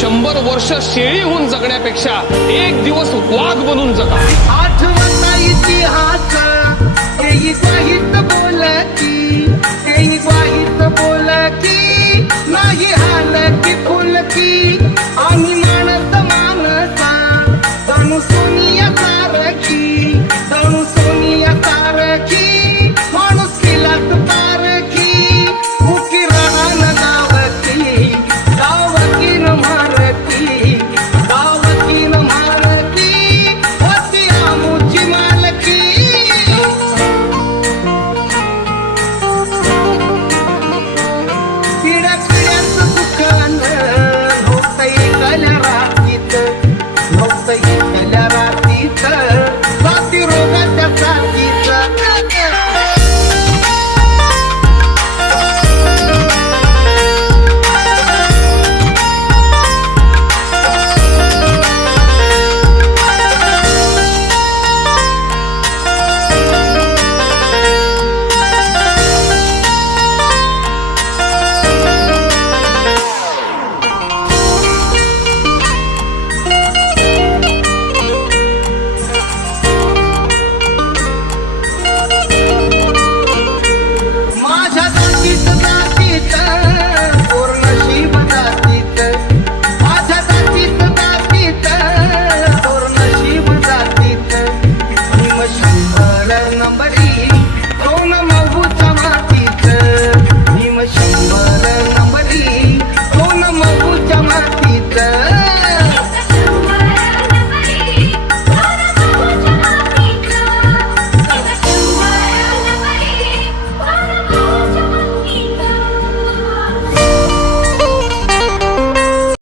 100 वर्ष शेळी होऊन जगण्यापेक्षा एक दिवस वाघ बनून जगा. आठवता इतिहास तेही वाहित बोलकी, तेही वाहित बोलकी, नाही हालकी फुलकी आणि मानस मानसा जणू सोनिया सारखी, जणू सोनिया सारखी माणूस किलात पारखी. उकी राहण गावकी, गावकी न मारती, गावकी न मारती होती आमुची मालकी. पिढ्या पिढ्यांचं दुकान नव्हतं एकल्या रात्रीत, नव्हतं एकल्या रात्रीत साथी रोगाच्या साथीत. माझ्या जातीत जातीत पोर नशीब जातीत, माझ्या जातीत जातीत पोर नशीब जातीत. भीम शंकर नंबरी